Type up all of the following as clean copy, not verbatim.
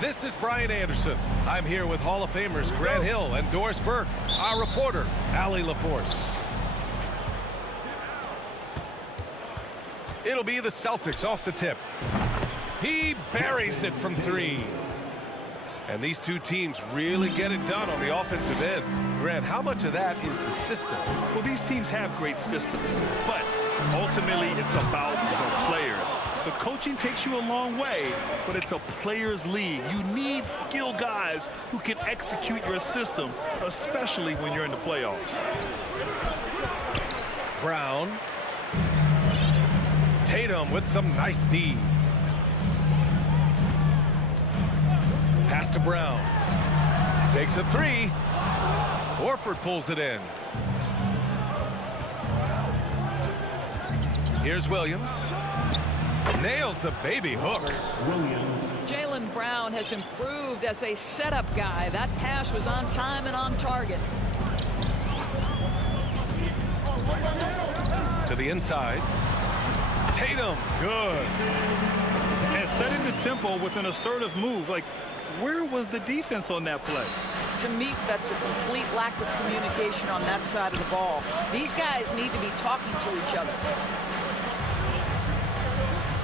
This is Brian Anderson. I'm here with Hall of Famers Grant Hill and Doris Burke, our reporter, Allie LaForce. It'll be the Celtics off the tip. He buries it from three. And these two teams really get it done on the offensive end. Grant, how much of that is the system? Well, these teams have great systems, but ultimately it's about the players. The coaching takes you a long way, but it's a players' league. You need skilled guys who can execute your system, especially when you're in the playoffs. Brown. Tatum with some nice D. Pass to Brown. Takes a three. Horford pulls it in. Here's Williams. Nails the baby hook. Jaylen Brown has improved as a setup guy. That pass was on time and on target. To the inside. Tatum, good. And setting the tempo with an assertive move. Like, where was the defense on that play? To me, that's a complete lack of communication on that side of the ball. These guys need to be talking to each other.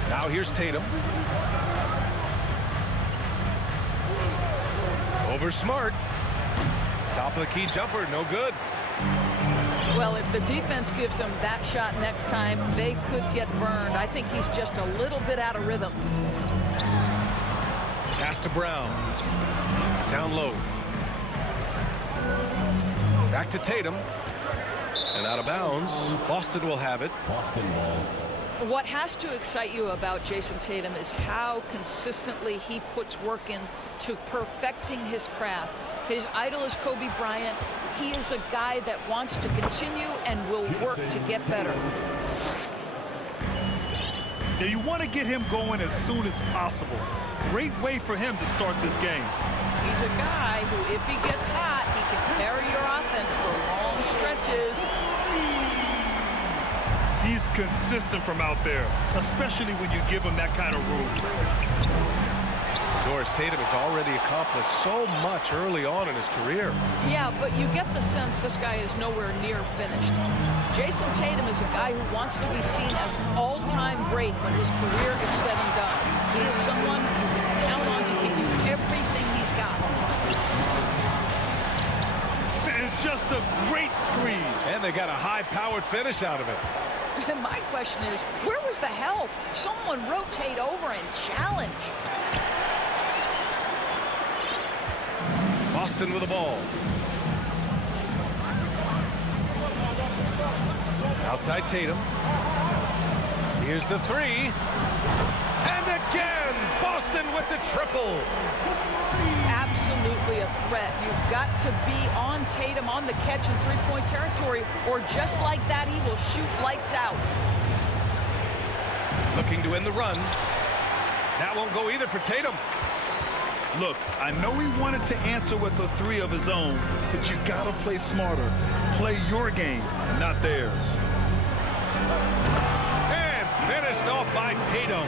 Now here's Tatum. Over Smart. Top of the key jumper, no good. Well, if the defense gives him that shot next time, they could get burned. I think he's just a little bit out of rhythm. Pass to Brown. Down low. Back to Tatum. And out of bounds. Boston will have it. Boston ball. What has to excite you about Jason Tatum is how consistently he puts work into perfecting his craft. His idol is Kobe Bryant. He is a guy that wants to continue and will work to get better. Yeah, you want to get him going as soon as possible. Great way for him to start this game. He's a guy who, if he gets hot, he can carry your offense for long stretches. He's consistent from out there, especially when you give him that kind of room. Doris, Tatum has already accomplished so much early on in his career. Yeah, but you get the sense this guy is nowhere near finished. Jason Tatum is a guy who wants to be seen as an all-time great when his career is said and done. He is someone you can count on to give you everything he's got. And just a great screen. And they got a high-powered finish out of it. My question is, where was the help? Someone rotate over and challenge. Boston with the ball. Outside Tatum. Here's the three. And again, Boston with the triple. Absolutely a threat. You've got to be on Tatum on the catch in three-point territory, or just like that, he will shoot lights out. Looking to end the run. That won't go either for Tatum. Look, I know he wanted to answer with a three of his own, but you gotta play smarter. Play your game, not theirs. And finished off by Tatum.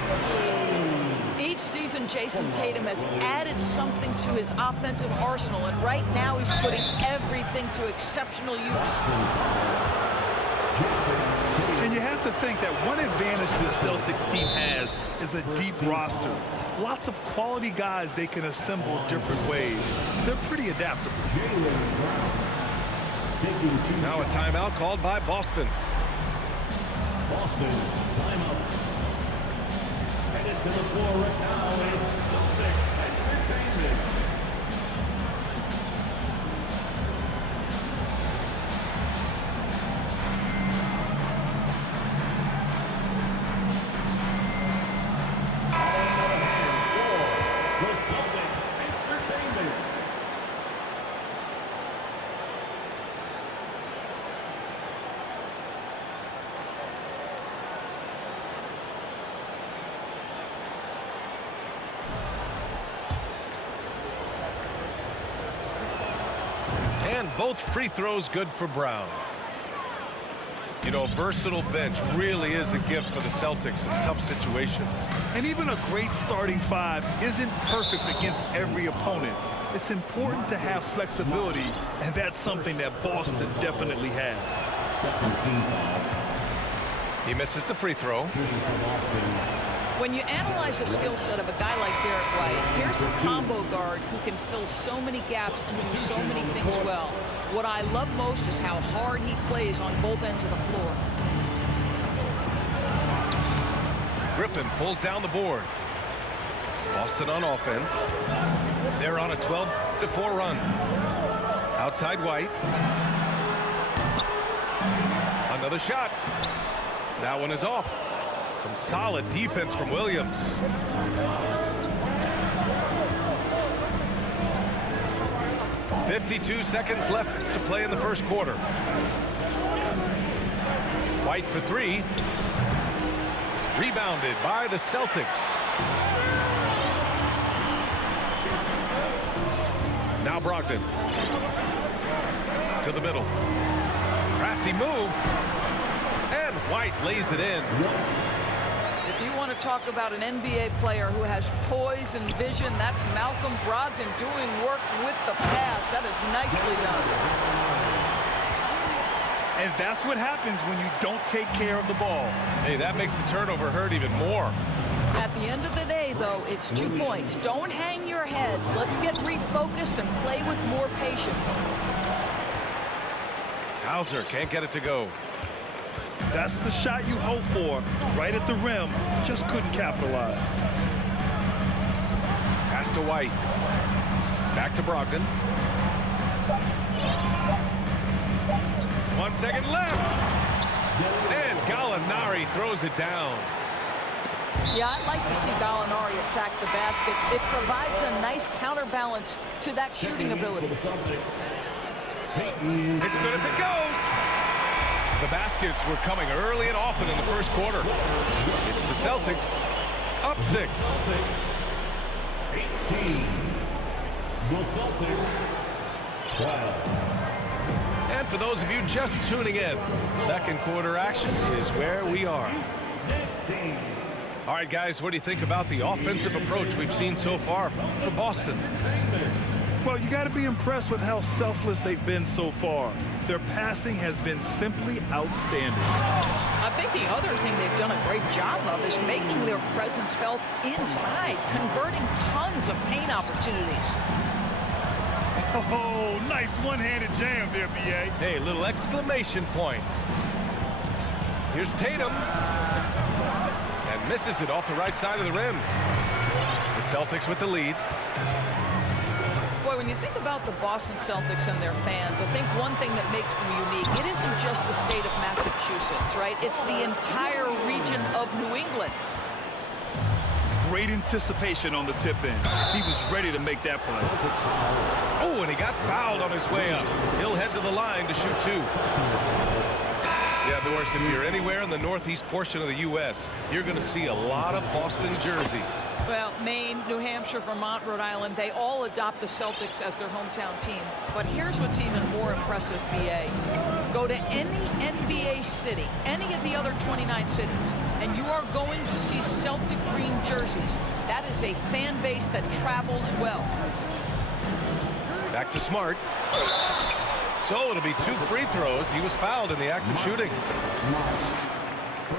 Each season, Jason Tatum has added something to his offensive arsenal, and right now he's putting everything to exceptional use. And you have to think that one advantage this Celtics team has is a deep roster. Lots of quality guys they can assemble different ways. They're pretty adaptable. Now a timeout called by Boston. Boston, timeout. Headed to the floor right now is Celtics Entertainment. And both free throws good for Brown. You know, a versatile bench really is a gift for the Celtics in tough situations. And even a great starting five isn't perfect against every opponent. It's important to have flexibility, and that's something that Boston definitely has. He misses the free throw. When you analyze the skill set of a guy like Derek White, here's a combo guard who can fill so many gaps and do so many things well. What I love most is how hard he plays on both ends of the floor. Griffin pulls down the board. Boston on offense. They're on a 12-4 run. Outside White. Another shot. That one is off. Some solid defense from Williams. "52 seconds left to play in the first quarter. White for three. Rebounded by the Celtics. Now Brogdon. To the middle. Crafty move. And White lays it in. If you want to talk about an NBA player who has poise and vision, that's Malcolm Brogdon doing work with the pass. That is nicely done. And that's what happens when you don't take care of the ball. Hey, that makes the turnover hurt even more. At the end of the day, though, it's 2 points. Don't hang your heads. Let's get refocused and play with more patience. Hauser can't get it to go. That's the shot you hope for, right at the rim. Just couldn't capitalize. Pass to White. Back to Brogdon. 1 second left. And Gallinari throws it down. Yeah, I'd like to see Gallinari attack the basket. It provides a nice counterbalance to that shooting ability. It's good if it goes. The baskets were coming early and often in the first quarter. It's the Celtics up 6. 18. The Celtics 12. And for those of you just tuning in, second quarter action is where we are. All right, guys, what do you think about the offensive approach we've seen so far from Boston? Well, you got to be impressed with how selfless they've been so far. Their passing has been simply outstanding. I think the other thing they've done a great job of is making their presence felt inside, converting tons of paint opportunities. Oh, nice one-handed jam there, B.A. Hey, little exclamation point. Here's Tatum. And misses it off the right side of the rim. The Celtics with the lead. Boy, when you think about the Boston Celtics and their fans, I think one thing that makes them unique, it isn't just the state of Massachusetts, right? It's the entire region of New England. Great anticipation on the tip-in. He was ready to make that play. Oh, and he got fouled on his way up. He'll head to the line to shoot 2. Yeah, Doris, if you're anywhere in the northeast portion of the U.S., you're going to see a lot of Boston jerseys. Well, Maine, New Hampshire, Vermont, Rhode Island, they all adopt the Celtics as their hometown team. But here's what's even more impressive, B.A. Go to any NBA city, any of the other 29 cities, and you are going to see Celtic green jerseys. That is a fan base that travels well. Back to Smart. So it'll be 2 free throws. He was fouled in the act of shooting.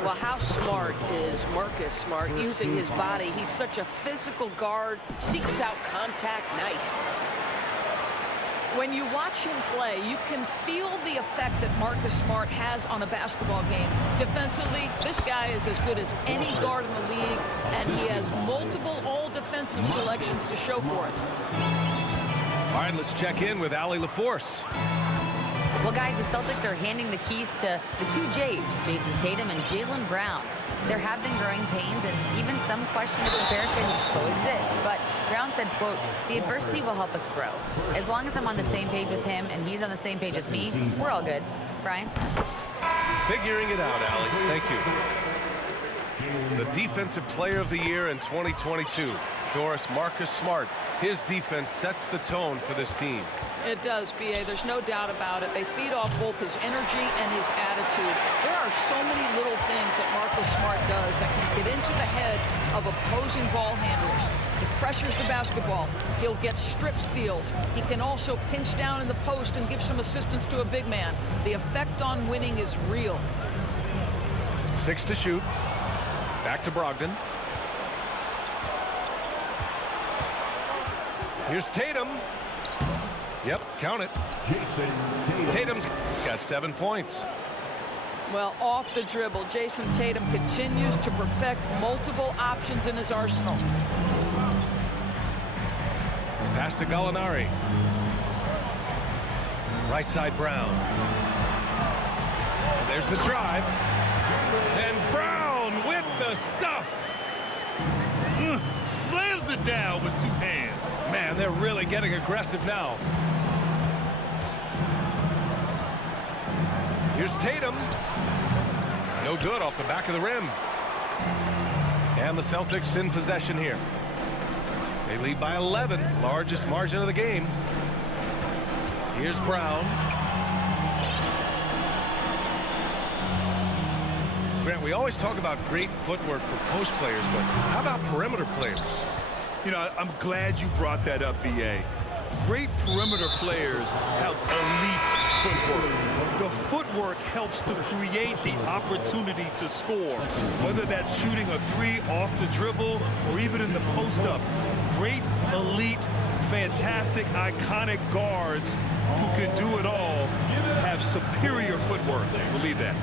Well, how smart is Marcus Smart using his body? He's such a physical guard, seeks out contact, nice. When you watch him play, you can feel the effect that Marcus Smart has on a basketball game. Defensively, this guy is as good as any guard in the league, and he has multiple all-defensive selections to show for it. All right, let's check in with Allie LaForce. Well, guys, the Celtics are handing the keys to the 2 J's, Jason Tatum and Jaylen Brown. There have been growing pains and even some question if the pair can coexist. But Brown said, quote, "The adversity will help us grow. As long as I'm on the same page with him and he's on the same page with me, we're all good." Brian? Figuring it out, Allie. Thank you. The Defensive Player of the Year in 2022. Doris, Marcus Smart. His defense sets the tone for this team. It does, B.A. There's no doubt about it. They feed off both his energy and his attitude. There are so many little things that Marcus Smart does that can get into the head of opposing ball handlers. He pressures the basketball. He'll get strip steals. He can also pinch down in the post and give some assistance to a big man. The effect on winning is real. 6 to shoot. Back to Brogdon. Here's Tatum. Yep, count it. Tatum's got 7 points. Well, off the dribble, Jason Tatum continues to perfect multiple options in his arsenal. Pass to Gallinari. Right side Brown. And there's the drive. And Brown with the stuff. Slams it down with 2 hands. Man, they're really getting aggressive now. Here's Tatum. No good off the back of the rim. And the Celtics in possession here. They lead by 11, largest margin of the game. Here's Brown. Grant, we always talk about great footwork for post players, but how about perimeter players? You know, I'm glad you brought that up, B.A. Great perimeter players have elite footwork. The footwork helps to create the opportunity to score, whether that's shooting a 3 off the dribble or even in the post-up. Great, elite, fantastic, iconic guards who can do it all have superior footwork. Believe that.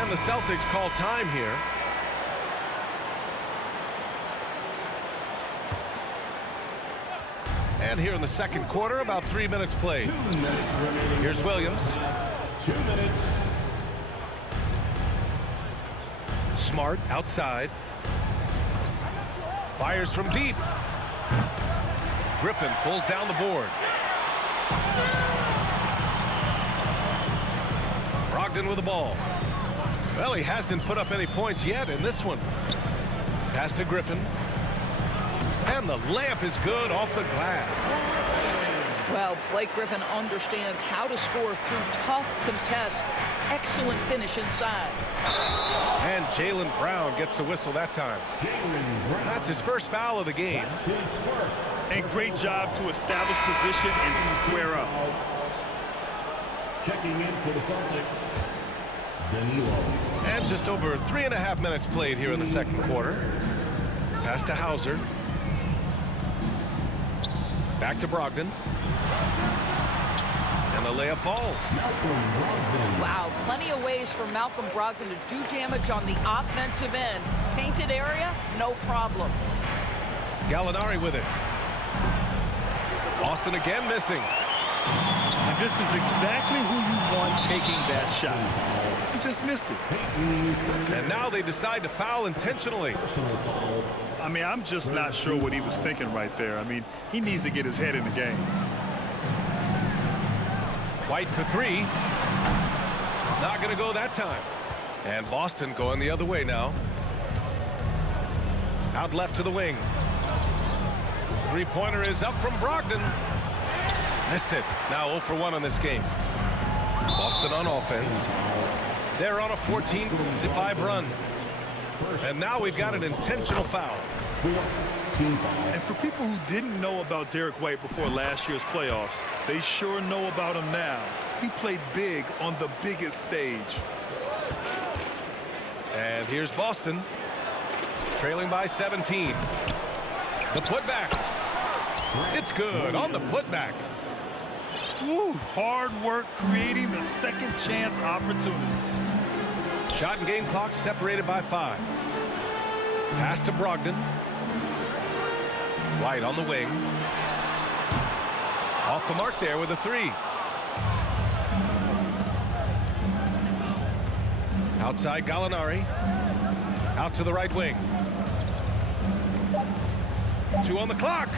And the Celtics call time here. And here in the second quarter, about 3 minutes played. Here's Williams. 2 minutes. Smart outside. Fires from deep. Griffin pulls down the board. Brogdon with the ball. Well, he hasn't put up any points yet in this one. Pass to Griffin. And the layup is good off the glass. Well, Blake Griffin understands how to score through tough contests. Excellent finish inside. And Jaylen Brown gets a whistle that time. That's his first foul of the game. And great job to establish position and square up. Checking in for the Celtics, Danilo. And just over 3.5 minutes played here in the second quarter. Pass to Hauser. Back to Brogdon. And the layup falls. Wow, plenty of ways for Malcolm Brogdon to do damage on the offensive end. Painted area, no problem. Gallinari with it. Boston again missing. And this is exactly who you want taking that shot. He just missed it. And now they decide to foul intentionally. I mean, I'm just not sure what he was thinking right there. I mean, he needs to get his head in the game. White for 3. Not going to go that time. And Boston going the other way now. Out left to the wing. 3-pointer is up from Brogdon. Missed it. Now 0 for 1 in this game. Boston on offense. They're on a 14-5 run. And now we've got an intentional foul. And for people who didn't know about Derek White before last year's playoffs, they sure know about him now. He played big on the biggest stage. And here's Boston. Trailing by 17. The putback. It's good on the putback. Woo, hard work creating the second chance opportunity. Shot and game clock separated by 5. Pass to Brogdon. White on the wing. Off the mark there with a 3. Outside Gallinari. Out to the right wing. 2 on the clock.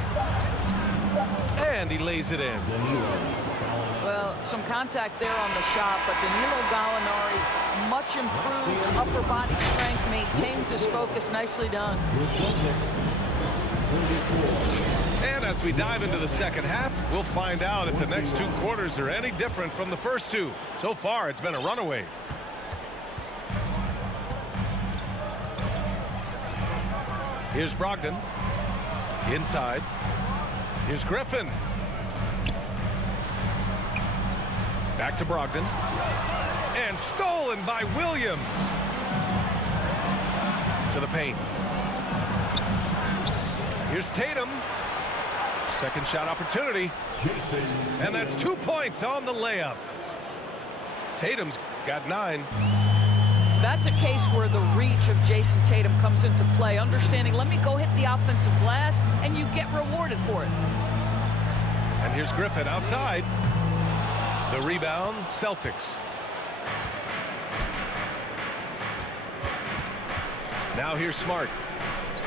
And he lays it in. Well, some contact there on the shot, but Danilo Gallinari, much improved upper body strength, maintains his focus. Nicely done. And as we dive into the second half, we'll find out if the next 2 quarters are any different from the first 2. So far, it's been a runaway. Here's Brogdon. Inside. Here's Griffin. Back to Brogdon. And stolen by Williams. To the paint. Here's Tatum. Second shot opportunity. And that's 2 points on the layup. Tatum's got 9. That's a case where the reach of Jason Tatum comes into play. Understanding, let me go hit the offensive glass, and you get rewarded for it. And here's Griffin outside. The rebound, Celtics. Now here's Smart.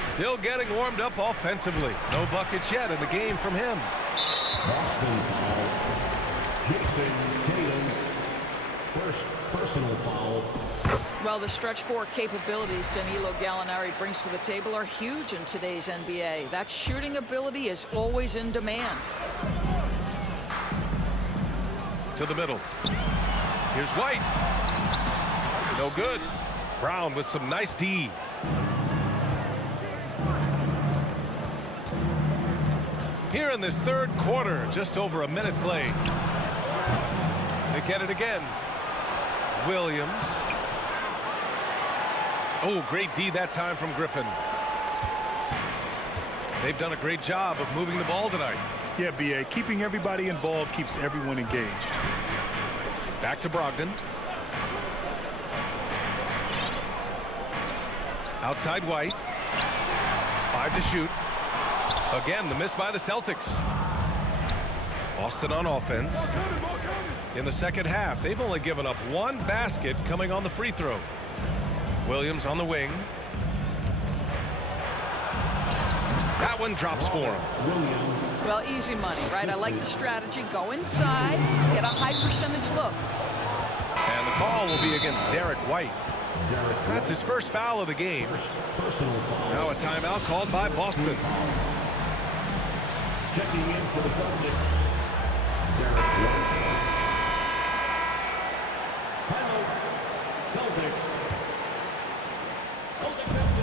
Still getting warmed up offensively. No buckets yet in the game from him. Boston foul. Jason Tatum. First personal foul. Well, the stretch 4 capabilities Danilo Gallinari brings to the table are huge in today's NBA. That shooting ability is always in demand. To the middle. Here's White. No good. Brown with some nice D. Here in this third quarter, just over a minute played. They get it again. Williams. Oh, great D that time from Griffin. They've done a great job of moving the ball tonight. Yeah, B.A. Keeping everybody involved keeps everyone engaged. Back to Brogdon. Outside White. 5 to shoot. Again, the miss by the Celtics. Boston on offense. In the second half, they've only given up 1 basket coming on the free throw. Williams on the wing. That one drops for him. Well, easy money, right? I like the strategy. Go inside, get a high percentage look. And the call will be against Derek White. That's his first foul of the game. Now a timeout called by Boston. Checking in for the Celtics. Derek White. Timeout. Celtics.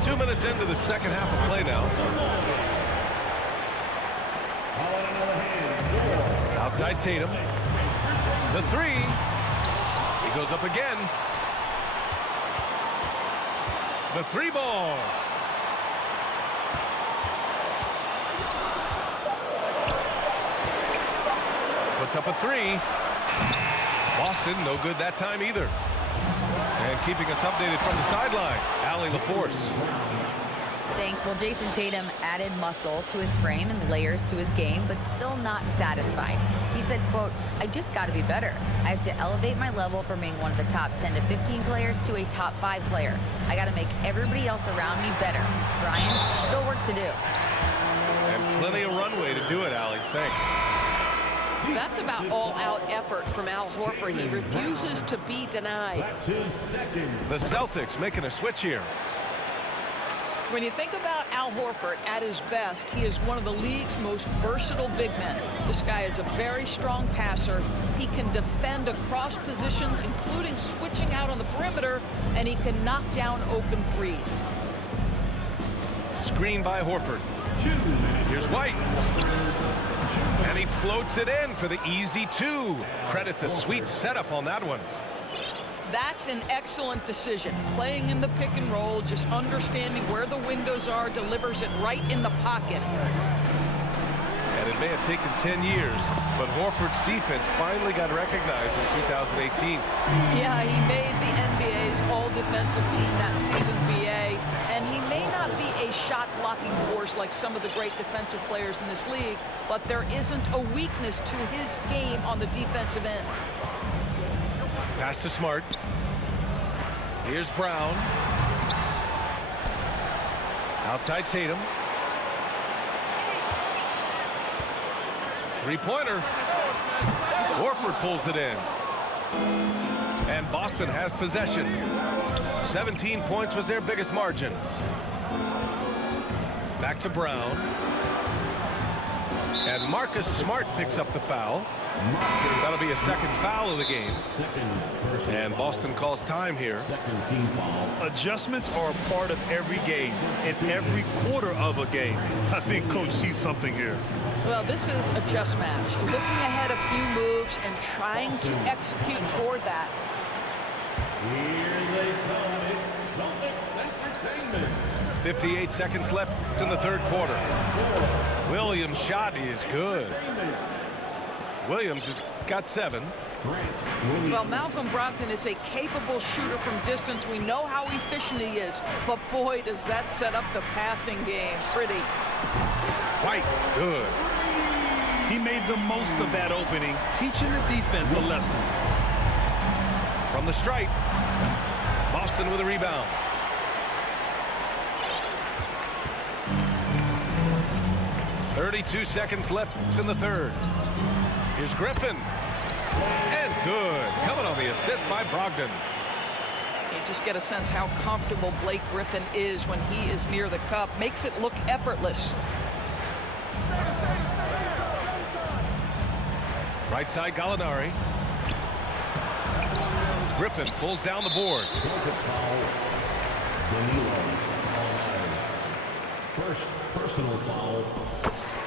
2 minutes into the second half of play now. Outside Tatum. The 3. He goes up again. The 3 ball. Puts up a 3. Boston, no good that time either. And keeping us updated from the sideline, Allie LaForce. Thanks. Well, Jason Tatum added muscle to his frame and layers to his game, but still not satisfied. He said, quote, "I just got to be better. I have to elevate my level from being one of the top 10 to 15 players to a top 5 player. I got to make everybody else around me better. Brian, still work to do." And plenty of runway to do it, Allie. Thanks. That's about all-out effort from Al Horford. He refuses to be denied. That's his second. The Celtics making a switch here. When you think about Al Horford at his best, he is one of the league's most versatile big men. This guy is a very strong passer. He can defend across positions, including switching out on the perimeter, and he can knock down open threes. Screen by Horford. Here's White. And he floats it in for the easy 2. Credit the sweet setup on that one. That's an excellent decision. Playing in the pick and roll, just understanding where the windows are, delivers it right in the pocket. And it may have taken 10 years, but Horford's defense finally got recognized in 2018. Yeah, he made the NBA's all-defensive team that season, BA, and he may not be a shot-blocking force like some of the great defensive players in this league, but there isn't a weakness to his game on the defensive end. Pass to Smart. Here's Brown. Outside Tatum. Three-pointer. Horford pulls it in. And Boston has possession. 17 points was their biggest margin. Back to Brown. And Marcus Smart picks up the foul. That'll be a second foul of the game. And Boston calls time here. Second team foul. Adjustments are a part of every game, in every quarter of a game. I think Coach sees something here. Well, this is a just match. Looking ahead a few moves and trying to execute toward that. Here they come. It's Celtics Entertainment. 58 seconds left in the third quarter. Williams' shot is good. Williams has got 7. Well, Malcolm Brogdon is a capable shooter from distance. We know how efficient he is, but boy, does that set up the passing game. Pretty. White, good. He made the most of that opening, teaching the defense a lesson. From the stripe, Boston with a rebound. .32 seconds left in the third. Here's Griffin. And good. Coming on the assist by Brogdon. You just get a sense how comfortable Blake Griffin is when he is near the cup. Makes it look effortless. Right side, Gallinari. Griffin pulls down the board. Danilo. First personal foul.